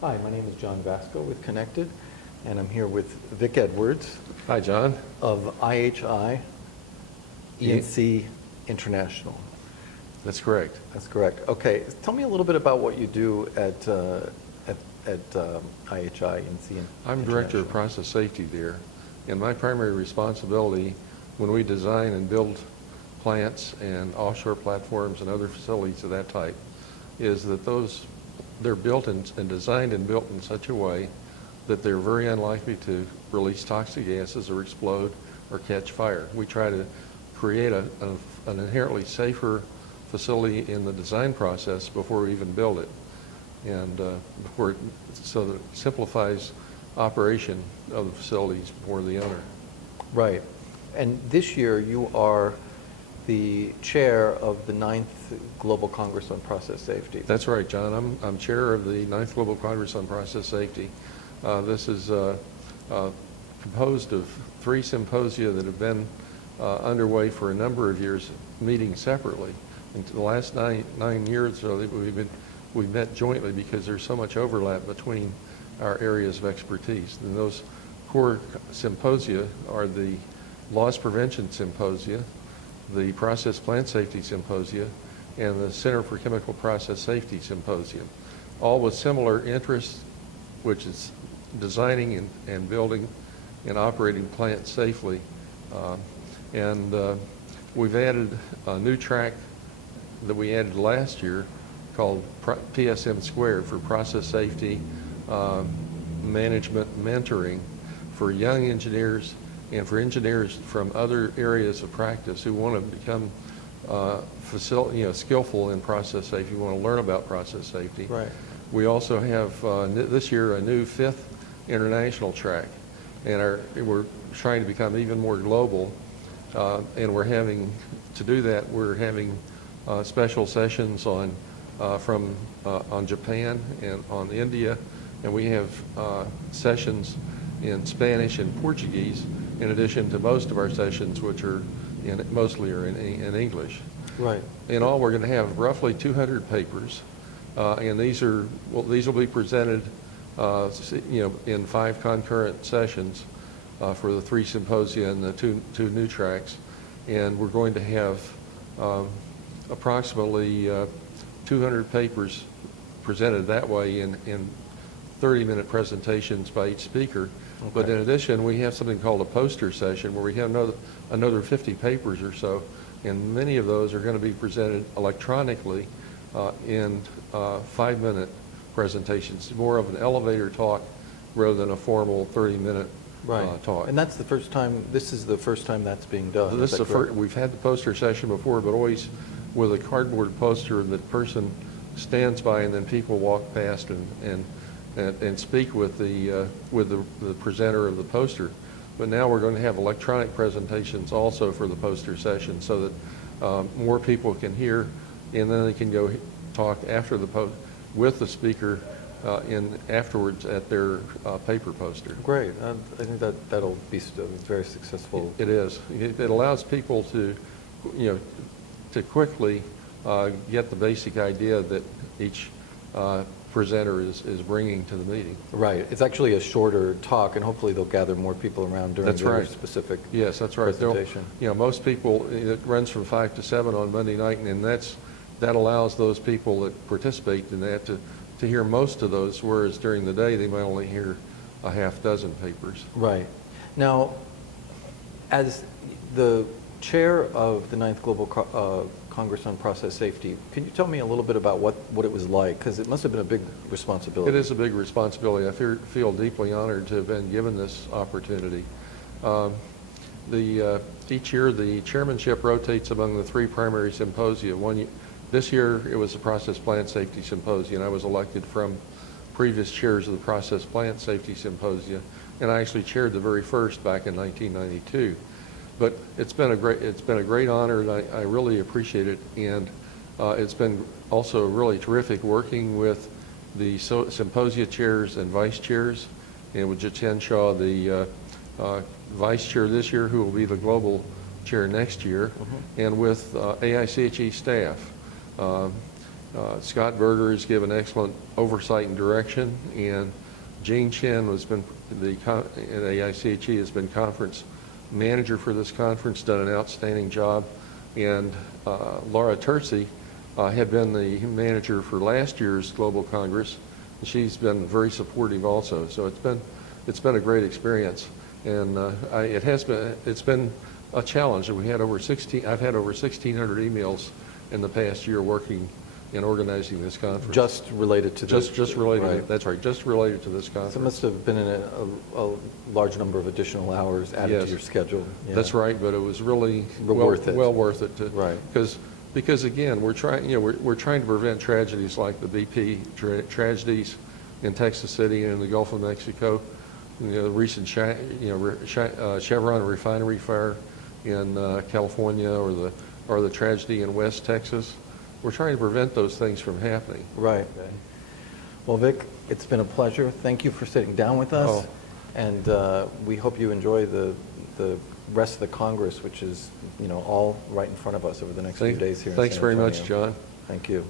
Hi, my name is John Vasco with ChEnected, and I'm here with Vic Edwards Hi, John. of IHI ENC International. That's correct. That's correct. Okay, tell me a little bit about what you do at IHI ENC I'm Director of Process Safety there, and my primary responsibility when we design and build plants and offshore platforms and other facilities of that type is that they're built and designed and built in such a way that they're very unlikely to release toxic gases or explode or catch fire. We try to create an inherently safer facility in the design process before we even build it, and so that it simplifies operation of the facilities for the owner. Right. And this year you are the chair of the 9th Global Congress on Process Safety. That's right, John. I'm chair of the 9th Global Congress on Process Safety. This is composed of 3 symposia that have been underway for a number of years, meeting separately. And the last nine years we've met jointly because there's so much overlap between our areas of expertise. And those core symposia are the Loss Prevention Symposia, the Process Plant Safety Symposia, and the Center for Chemical Process Safety Symposium, all with similar interests, which is designing and building and operating plants safely. We've added a new track that we added last year called PSM Squared for Process Safety Management Mentoring for young engineers and for engineers from other areas of practice who want to become skillful in process safety, want to learn about process safety. Right. We also have this year a new 5th international track, and we're trying to become even more global. And to do that, we're having special sessions on Japan and on India, and we have sessions in Spanish and Portuguese, in addition to most of our sessions, which are mostly in English. Right. In all, we're going to have roughly 200 papers, and these will be presented, in 5 concurrent sessions for the 3 symposia and the two new tracks, and we're going to have approximately 200 papers presented that way in 30-minute presentations by each speaker. Okay. But in addition, we have something called a poster session where we have another 50 papers or so, and many of those are going to be presented electronically in 5-minute presentations, more of an elevator talk rather than a formal 30-minute talk. And that's the first time, this is the first time that's being done. This is the first. We've had the poster session before, but always with a cardboard poster that person stands by, and then people walk past and speak with the presenter of the poster. But now we're going to have electronic presentations also for the poster session, so that more people can hear, and then they can go talk after with the speaker afterwards at their paper poster. Great. I think that'll be very successful. It is. It allows people to quickly get the basic idea that each presenter is bringing to the meeting. Right. It's actually a shorter talk, and hopefully they'll gather more people around during their specific Yes, that's right. presentation. Most people, it runs from 5 to 7 on Monday night, and that allows those people that participate in that to hear most of those, whereas during the day they might only hear a half dozen papers. Right. Now, as the chair of the 9th Global Congress on Process Safety, can you tell me a little bit about what it was like? Because it must have been a big responsibility. It is a big responsibility. I feel deeply honored to have been given this opportunity. Each year the chairmanship rotates among the 3 primary symposia. This year it was the Process Plant Safety Symposium. I was elected from previous chairs of the Process Plant Safety Symposium, and I actually chaired the very first back in 1992. But it's been a great honor, and I really appreciate it. And it's been also really terrific working with the symposia chairs and vice chairs, and with Jiten Shaw, the vice chair this year, who will be the global chair next year, and with AIChE staff. Scott Berger has given excellent oversight and direction, and Jean Chen has been at AIChE has been conference manager for this conference, done an outstanding job, and Laura Terzi had been the manager for last year's Global Congress. She's been very supportive also, so it's been a great experience, and it's been a challenge. I've had over 1,600 emails in the past year working in organizing this conference. Just related to this? Just related, right. That's right, just related to this conference. So it must have been a large number of additional hours added Yes. to your schedule. Yeah. That's right, but it was really Worth it. well worth it. Right. Because again, we're trying to prevent tragedies like the BP tragedies in Texas City and in the Gulf of Mexico. The recent Chevron refinery fire in California, or the tragedy in West Texas. We're trying to prevent those things from happening. Right. Well, Vic, it's been a pleasure. Thank you for sitting down with us. Oh. And we hope you enjoy the rest of the Congress, which is all right in front of us over the next few days here in Thanks San very much, Antonio. John. Thank you.